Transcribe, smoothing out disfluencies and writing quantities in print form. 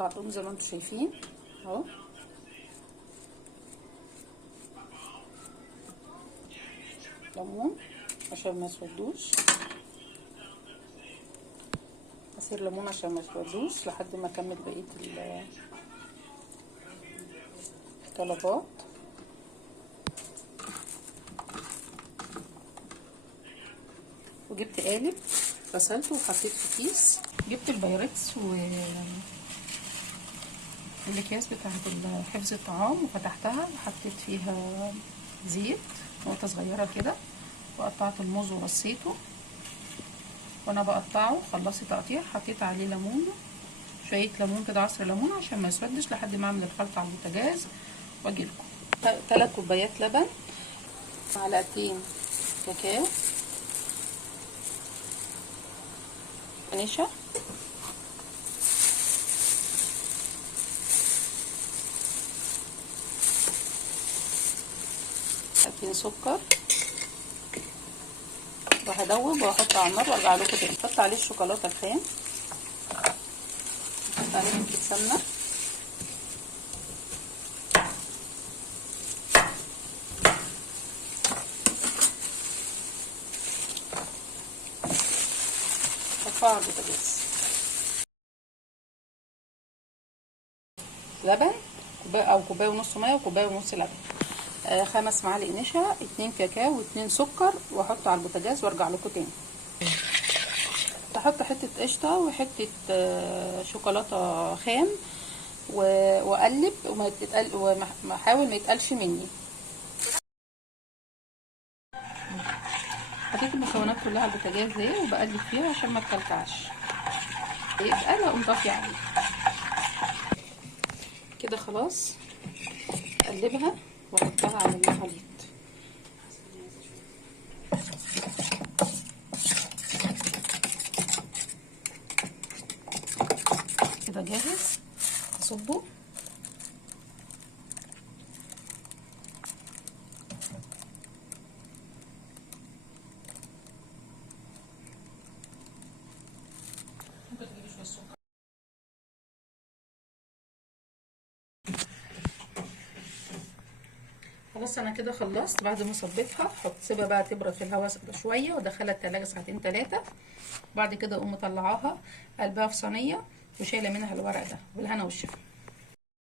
هقطع اللون زي ما انتم شايفين اهو. ليمون عشان ما يسودوش، عصير ليمون عشان ما يسودوش، لحد ما اكمل بقيه الطلبات. وجبت قالب غسلته وحطيت في كيس. جبت البايركس والاكياس بتاعت حفظ الطعام وفتحتها وحطيت فيها زيت نقطه صغيره كده، وقطعت الموز ورصيته. وانا بقطعه خلصت تقطيع حطيت عليه ليمون، شويه ليمون كده، عصر ليمون عشان ما يسودش، لحد ما اعمل الخلطه على البوتاجاز واجي لكم. 3 كوبايات لبن، معلقتين كاكاو، نشا، معلقتين سكر، وهدوب واحطه على النار وارجع لكم تاني. احط عليه الشوكولاته الخام، احط عليه حته سمنه، احطها على البوتاجاز. لبن كوبايه او كوبايه ونص ميه وكوبايه ونص لبن، 5 معالق نشا، 2 كاكاو و2 سكر، واحطه على البوتاجاز وارجع لكم تاني. احط حته قشطه وحته شوكولاته خام واقلب واحاول ما يتقلش مني. حطيت المكونات كلها على البوتاجاز دي وبقلب فيها عشان ما تكلكعش. يتقل اقوم طافيه عليه كده. خلاص اقلبها واحطها على الخليط كده جاهز. اصبه خلاص. انا كده خلصت. بعد ما صبيتها سيبها بقى تبرد في الهواء شويه وادخلها التلاجة ساعتين 3. بعد كده اقوم مطلعاها قلبها في صينيه وشايله منها الورق ده. بالهنا والشفا.